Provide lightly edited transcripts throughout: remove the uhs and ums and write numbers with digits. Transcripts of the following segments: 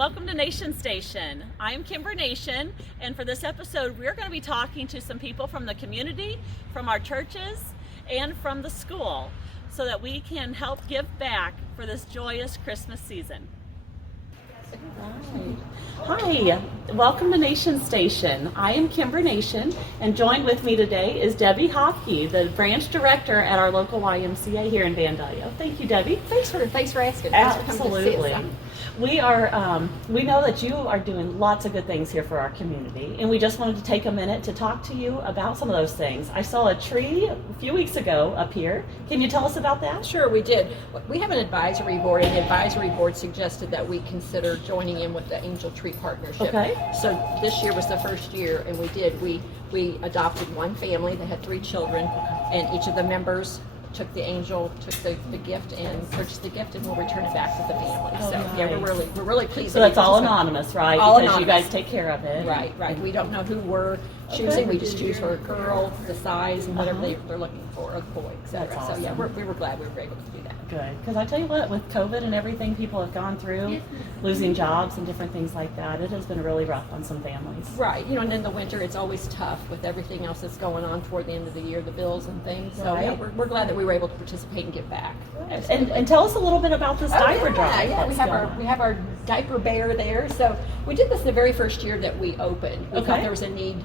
Welcome to Nation Station. I'm Kimber Nation, and for this episode we're going to be talking to some people from the community, from our churches, and from the school so that we can help give back for this joyous Christmas season. Hi, welcome to Nation Station. I am Kimber Nation, and joined with me today is Debbie Hopke, the branch director at our local YMCA here in Vandalia. Thank you, Debbie. Thanks for asking. Absolutely. We know that you are doing lots of good things here for our community, and we just wanted to take a minute to talk to you about some of those things. I saw a tree a few weeks ago up here. Can you tell us about that? Sure, we did. We have an advisory board, and the advisory board suggested that we consider joining in with the Angel Tree Partnership. Okay. So this year was the first year, and we did. We adopted one family that had 3 children, and each of the members took the gift and purchased the gift, and we'll return it back to the family. Oh, so nice. yeah, we're really pleased. So that's all anonymous, right? All because anonymous. You guys take care of it. Right. We don't know who we're choosing. We just choose for a girl, the size, and whatever they're looking for, a boy, etc. That's awesome. So yeah, we were glad we were able to do that. Good, because I tell you what, with COVID and everything people have gone through, losing jobs and different things like that, it has been really rough on some families. Right, and in the winter it's always tough with everything else that's going on toward the end of the year, the bills and things. So Right. yeah, we're glad that we were able to participate and give back. And tell us a little bit about this diaper drive. Yeah, that's we have our diaper bear there. So we did this the very first year that we opened. We thought there was a need.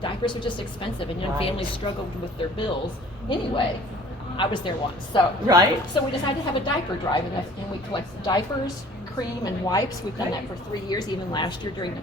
Diapers are just expensive, and families struggled with their bills. Anyway, I was there once, so we decided to have a diaper drive, and we collect diapers, cream, and wipes. We've done that for 3 years, even last year during the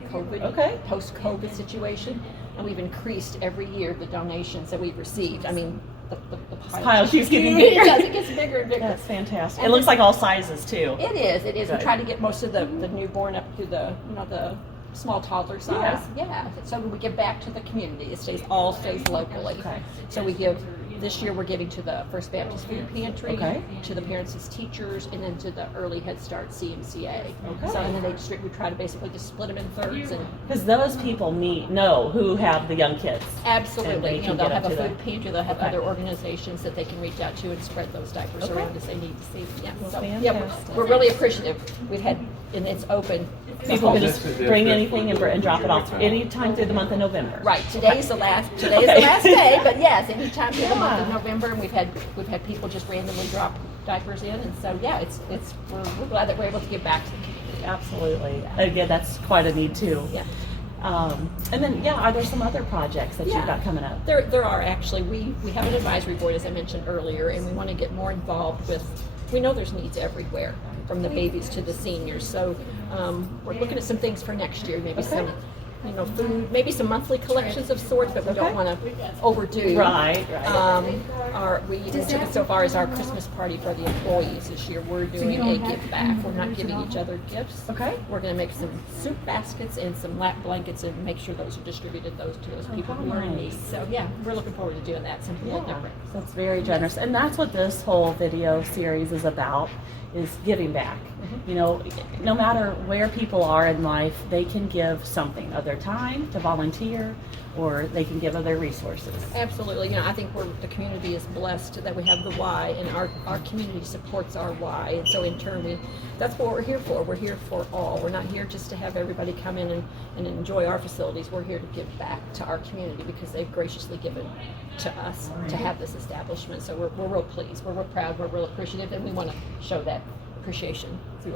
post-COVID situation, and we've increased every year the donations that we've received. I mean, the pile keeps getting bigger. It gets bigger and bigger. That's fantastic. And it looks like all sizes too. It is. We try to get most of the newborn up to the small toddler size. Yeah. So we give back to the community. It stays locally. Okay. So we give. This year we're giving to the First Baptist Food Pantry, to the parents as teachers, and then to the Early Head Start YMCA. Okay. So and then we try to basically just split them in thirds, and because those people know who have the young kids. Absolutely. They'll have a food pantry. They'll have other organizations that they can reach out to and spread those diapers around as they need to see. Yeah. So we're really appreciative. We've had, and it's open. People can just bring anything and drop it off any time through the month of November. Right. Today is the last day, but yes, anytime through the month of November, and we've had people just randomly drop diapers in, and so we're glad that we're able to give back to the community. Absolutely. Again, that's quite a need too. Yeah. And then are there some other projects that you've got coming up? There are actually. We have an advisory board, as I mentioned earlier, and we want to get more involved with. We know there's needs everywhere, from the babies to the seniors. So we're looking at some things for next year, maybe some food, maybe some monthly collections of sorts, but we don't want to overdo. Right. We took it so far as our Christmas party for the employees this year. We're doing a give back. We're not giving each other gifts. Okay. We're going to make some soup baskets and some lap blankets and make sure those are distributed to those people who are in need. So we're looking forward to doing that. Something a little different. That's very generous, and that's what this whole video series is about. Is giving back. No matter where people are in life, they can give something of their time to volunteer, or they can give of their resources. Absolutely. I think the community is blessed that we have the Y, and our community supports our Y, and so in turn that's what we're here for. We're here for all. We're not here just to have everybody come in and enjoy our facilities. We're here to give back to our community because they've graciously given to us to have this establishment. So we're real pleased. We're real proud. We're real appreciative, and we want to show that appreciation through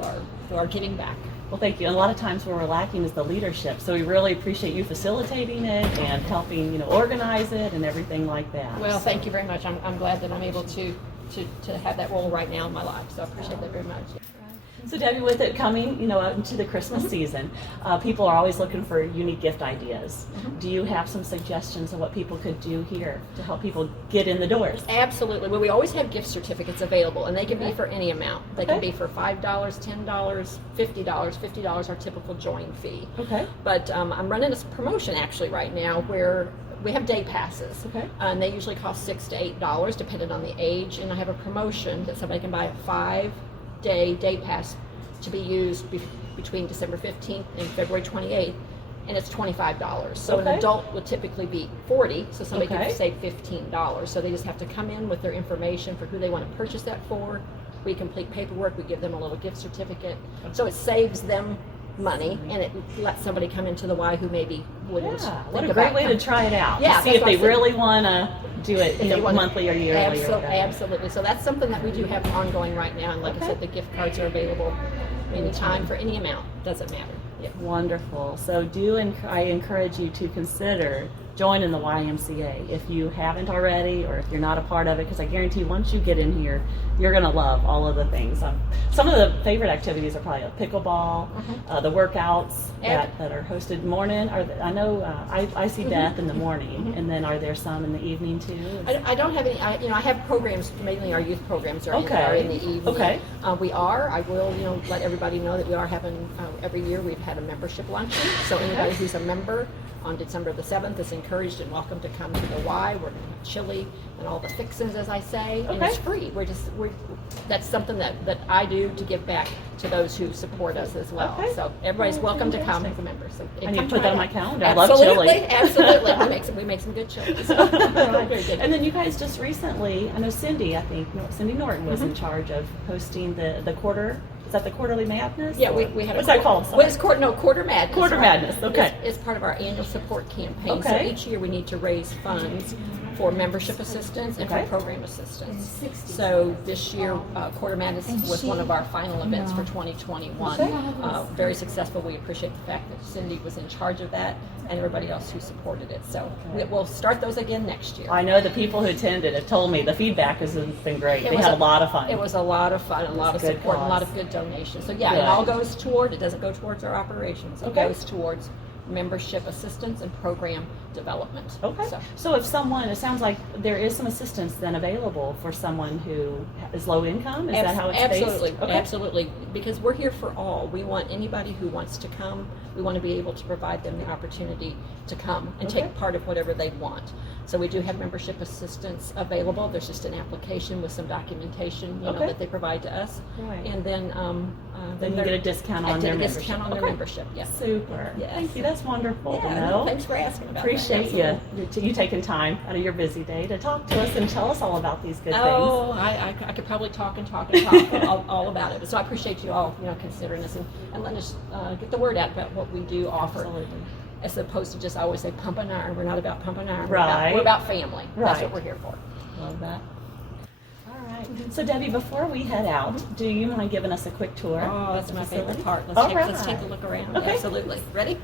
our giving back. Well, thank you. And a lot of times where we're lacking is the leadership. So we really appreciate you facilitating it and helping, organize it and everything like that. Well, thank you very much. I'm glad that I'm able to have that role right now in my life. So I appreciate that very much. So Debbie, with it coming, out into the Christmas season, people are always looking for unique gift ideas. Do you have some suggestions of what people could do here to help people get in the doors? Absolutely. Well, we always have gift certificates available, and they can be for any amount. They can be for $5, $10, $50. $50 our typical join fee. Okay. But I'm running a promotion actually right now where we have day passes, and they usually cost $6 to $8 depending on the age. And I have a promotion that somebody can buy a 5-day pass to be used between December 15th and February 28th, and it's $25. So an adult would typically be $40, so somebody can save $15. So they just have to come in with their information for who they want to purchase that for. We complete paperwork, we give them a little gift certificate. So it saves them money, and it lets somebody come into the Y who maybe wouldn't. What a great way to try it out. Yeah, to see if they really want to do it monthly or yearly. Absolutely. So that's something that we do have ongoing right now. And like I said, the gift cards are available anytime for any amount. Doesn't matter. Yeah. Wonderful. So I encourage you to consider joining the YMCA if you haven't already, or if you're not a part of it, because I guarantee once you get in here, you're going to love all of the things. Some of the favorite activities are probably pickleball, the workouts that are hosted morning. I know I see Beth in the morning, and then are there some in the evening too? I don't have any. I have programs, mainly our youth programs are in the evening. Okay. I will let everybody know that we are having every year we've had a membership luncheon. So anybody who's a member on December the 7th is encouraged and welcome to come to the Y. We're going to have chili and all the fixins, as I say, and it's free. That's something that I do to give back to those who support us as well. So everybody's welcome to come as a member. So I need to put that on my calendar. I love chili. Absolutely. We make some good chili. So. Very good. And then you guys just recently, I know Cindy Norton was in charge of hosting the quarter. Is that the Quarterly Madness? Yeah, we had what's that called? Quarter Madness. Quarter Madness, okay. It's part of our annual support campaign. Okay. So each year we need to raise funds for membership assistance and for program assistance. So this year, Quarter Madness was one of our final events for 2021. Very successful. We appreciate the fact that Cindy was in charge of that and everybody else who supported it. So we'll start those again next year. I know the people who attended have told me the feedback has been great. They had a lot of fun. It was a lot of fun, a lot of support, and a lot of good donations. So it all goes toward, it doesn't go towards our operations. It goes towards membership assistance and program development. Okay. So if someone, it sounds like there is some assistance then available for someone who is low income. Is that how it's absolutely, based? Okay. Absolutely. Because we're here for all. We want anybody who wants to come. We want to be able to provide them the opportunity to come and take part of whatever they want. So we do have membership assistance available. There's just an application with some documentation, that they provide to us, and then you get a discount on their membership. Their membership. Yes. Super. Yes. Thank you. That's wonderful to know. Thanks for asking about Appreciate you taking time out of your busy day to talk to us and tell us all about these good things. I could probably talk all about it. So I appreciate you all, considering us and letting us get the word out about what we do offer. Absolutely. As opposed to just always say pump and iron. We're not about pump and iron. Right. We're about family. That's what we're here for. Love that. All right. So Debbie, before we head out, do you mind giving us a quick tour? Oh, that's my favorite part. Let's take a look around. Okay. Absolutely. Ready?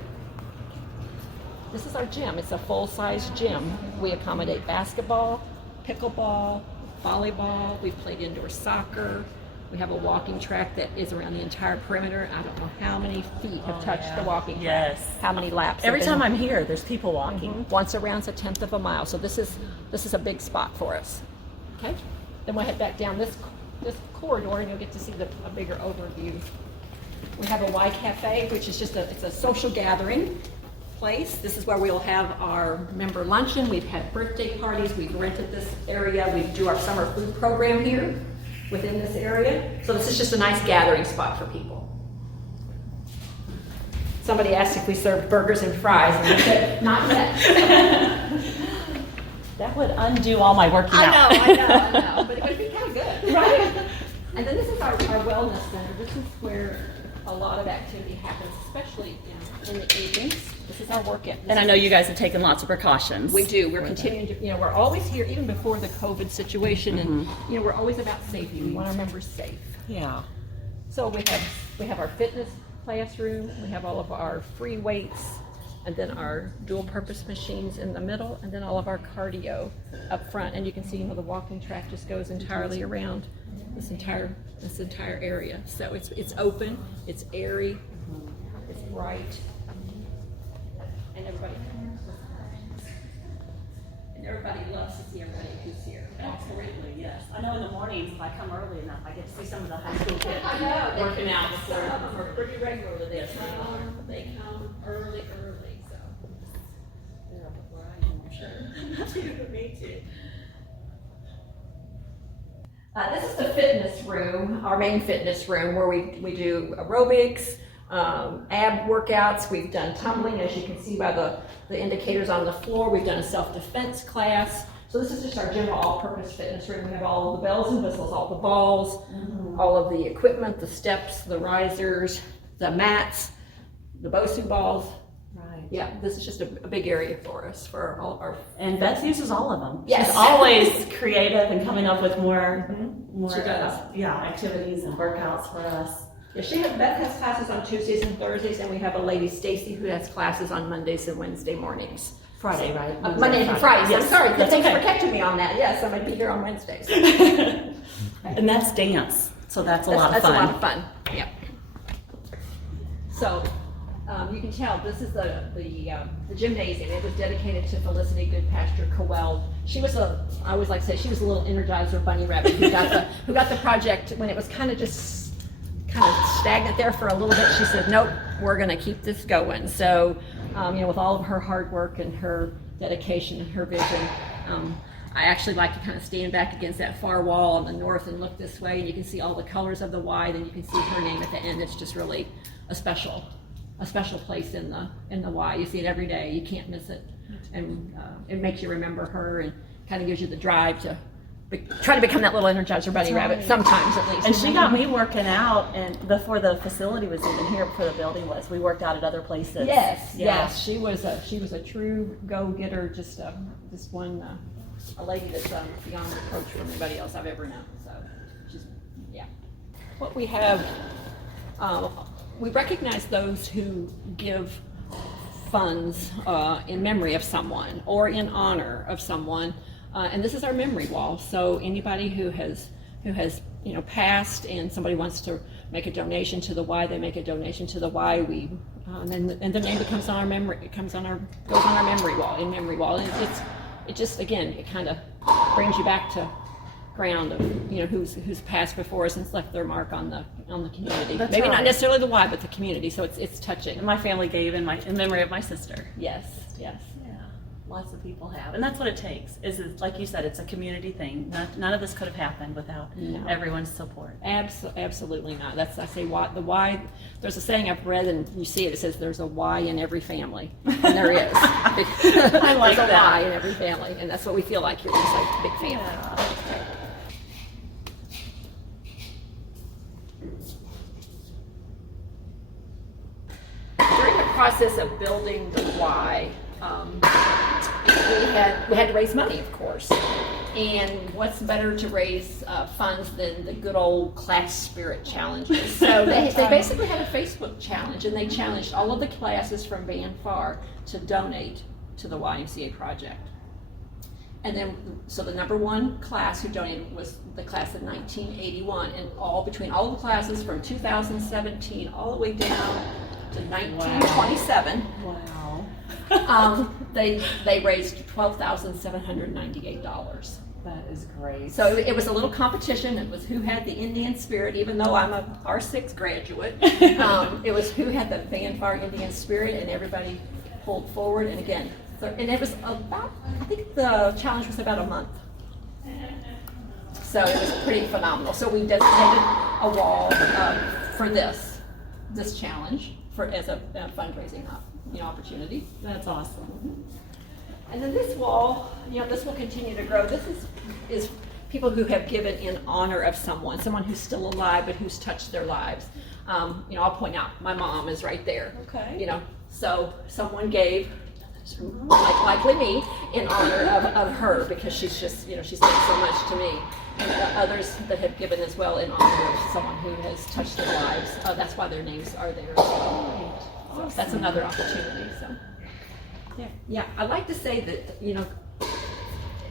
This is our gym. It's a full-size gym. We accommodate basketball, pickleball, volleyball. We've played indoor soccer. We have a walking track that is around the entire perimeter. I don't know how many feet have touched the walking track. Yes. How many laps? Every time I'm here, there's people walking. Once around's 1/10 of a mile. So this is a big spot for us. Okay. Then we'll head back down this corridor, and you'll get to see a bigger overview. We have a Y Cafe, which is just it's a social gathering place. This is where we'll have our member luncheon. We've had birthday parties. We've rented this area. We do our summer food program here within this area. So this is just a nice gathering spot for people. Somebody asked if we served burgers and fries, and we said, not yet. That would undo all my working out. I know. But it would be kind of good. Right? And then this is our wellness center. This is where a lot of activity happens, especially in the evenings. This is our workout. And I know you guys have taken lots of precautions. We do. We're continuing to, we're always here, even before the COVID situation, and we're always about safety. We want our members safe. Yeah. So we have our fitness classroom. We have all of our free weights, and then our dual-purpose machines in the middle, and then all of our cardio up front. And you can see, the walking track just goes entirely around this entire area. So it's open, it's airy, it's bright. And everybody loves to see everybody who's here. Absolutely, yes. I know in the mornings, if I come early enough, I get to see some of the high school kids working out before. Some of them are pretty regular. They come early. So they're up before I am, I'm sure. Me too. This is the fitness room, our main fitness room, where we do aerobics, ab workouts. We've done tumbling, as you can see by the indicators on the floor. We've done a self-defense class. So this is just our general all-purpose fitness room. We have all of the bells and whistles, all the balls, all of the equipment, the steps, the risers, the mats, the BOSU balls. Right. Yeah, this is just a big area for us, for all of our. And Beth uses all of them. Yes. She's always creative and coming up with more, She does. activities and workouts for us. Yeah, Beth has classes on Tuesdays and Thursdays, and we have a lady, Stacy, who has classes on Mondays and Wednesday mornings. Friday, right? Monday and Fridays. Yes. I'm sorry. That's Thanks okay. for catching me on that. Yes, I might be here on Wednesdays. And that's dance, so that's a lot of fun. That's a lot of fun. Yeah. So you can tell this is the gymnasium. It was dedicated to Felicity Goodpasture Cowell. She was I always like to say she was a little Energizer bunny rabbit who got the project when it was kind of stagnant there for a little bit. She said, "Nope, we're going to keep this going." So with all of her hard work and her dedication and her vision. I actually like to kind of stand back against that far wall on the north and look this way, and you can see all the colors of the Y. Then you can see her name at the end. It's just really a special place in the Y. You see it every day. You can't miss it, and it makes you remember her and kind of gives you the drive to try to become that little Energizer bunny rabbit sometimes at least. And she got me working out, and before the facility was even here, before the building was, we worked out at other places. Yes, she was a true go-getter. Just one. A lady that's beyond reproach from anybody else I've ever known. So, what we have, we recognize those who give funds in memory of someone or in honor of someone, and this is our memory wall. So anybody who has passed and somebody wants to make a donation to the Y, they make a donation to the Y. And the name becomes on our memory. It goes on our memory wall. And it just, again, it kind of brings you back to ground of who's passed before us and left their mark on the community. That's Maybe right. not necessarily the Y, but the community. So it's touching. And my family gave in memory of my sister. Yes. Yeah, lots of people have, and that's what it takes. Is like you said, it's a community thing. None of this could have happened without everyone's support. Absolutely not. I say the Y. There's a saying I've read, and you see it. It says there's a Y in every family, and there is. I like there's a that. Y in every family, and that's what we feel like here. It's like a big family. Yeah. During the process of building the Y, we had to raise money, of course. And what's better to raise funds than the good old class spirit challenges? So they basically had a Facebook challenge, and they challenged all of the classes from Van Far to donate to the YMCA project. And then, so the number one class who donated was the class of 1981, and between all the classes from 2017 all the way down to 1927. Wow. They raised $12,798. That is great. So it was a little competition. It was who had the Indian spirit, even though I'm a R6 graduate. It was who had the Van Far Indian spirit, and everybody pulled forward. And again, and it was about, I think the challenge was about a month. So it was pretty phenomenal. So we designated a wall for this challenge as a fundraising opportunity. That's awesome. And then this wall, this will continue to grow. This is people who have given in honor of someone who's still alive but who's touched their lives. I'll point out my mom is right there. Okay. So someone gave, likely me, in honor of her because she's just, she's meant so much to me. And others that have given as well in honor of someone who has touched their lives. That's why their names are there as well. So that's another opportunity. So. Yeah, I like to say that,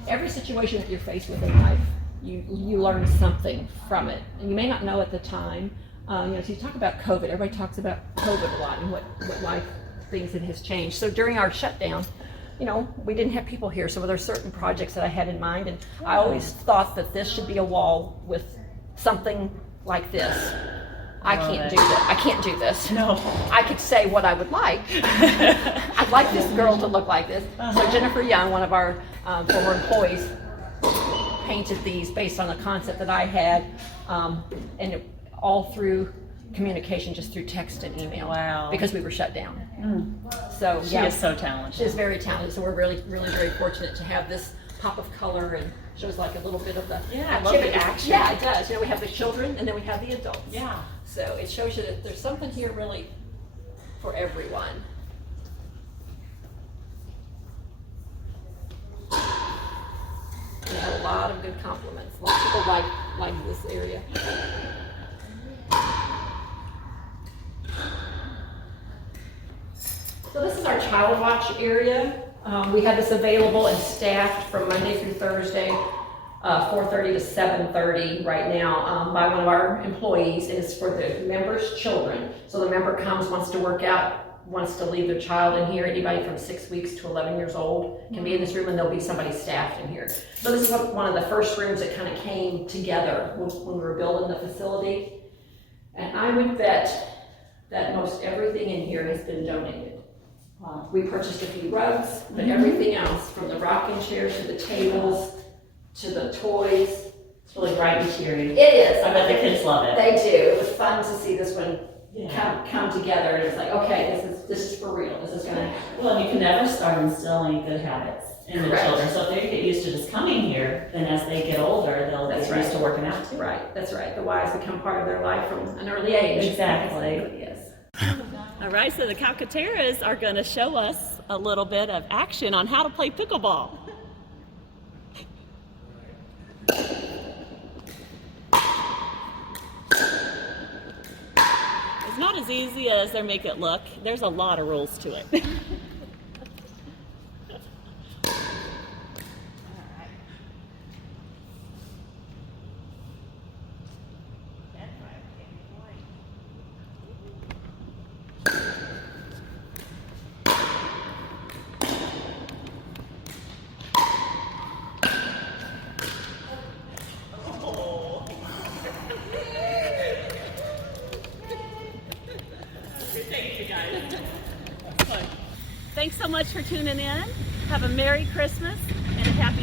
every situation that you're faced with in life, you learn something from it. And you may not know at the time. So you talk about COVID, everybody talks about COVID a lot and what life things that has changed. So during our shutdown, we didn't have people here, so there are certain projects that I had in mind, and I always thought that this should be a wall with something like this. I can't do this. No. I could say what I would like. I'd like this girl to look like this. So Jennifer Young, one of our former employees, painted these based on the concept that I had, and all through communication, just through text and email. Wow. Because we were shut down. So She is so talented. She's very talented. So we're really, really very fortunate to have this pop of color and shows like a little bit of the I love the action. Yeah, it does. We have the children and then we have the adults. Yeah. So it shows you that there's something here really for everyone. We had a lot of good compliments. A lot of people like this area. So this is our child watch area. We have this available and staffed from Monday through Thursday, 4:30 to 7:30 right now by one of our employees. It is for the members' children. So the member comes, wants to work out, wants to leave their child in here. Anybody from 6 weeks to 11 years old can be in this room, and there'll be somebody staffed in here. So this is one of the first rooms that kind of came together when we were building the facility. And I would bet that most everything in here has been donated. We purchased a few rugs, but everything else, from the rocking chairs to the tables to the toys. It's really bright and cheery. It is. I bet the kids love it. They do. It was fun to see this one come together, and it's like, okay, this is for real. This is going to happen. Well, and you can never start instilling good habits in the children. So if they get used to just coming here, then as they get older, they'll get used to working out too. Right. That's right. The Y's become part of their life from an early age. Exactly. Yes. All right, so the Calcaterras are going to show us a little bit of action on how to play pickleball. It's not as easy as they make it look. There's a lot of rules to it. Thank you, guys. Thanks so much for tuning in. Have a Merry Christmas and a Happy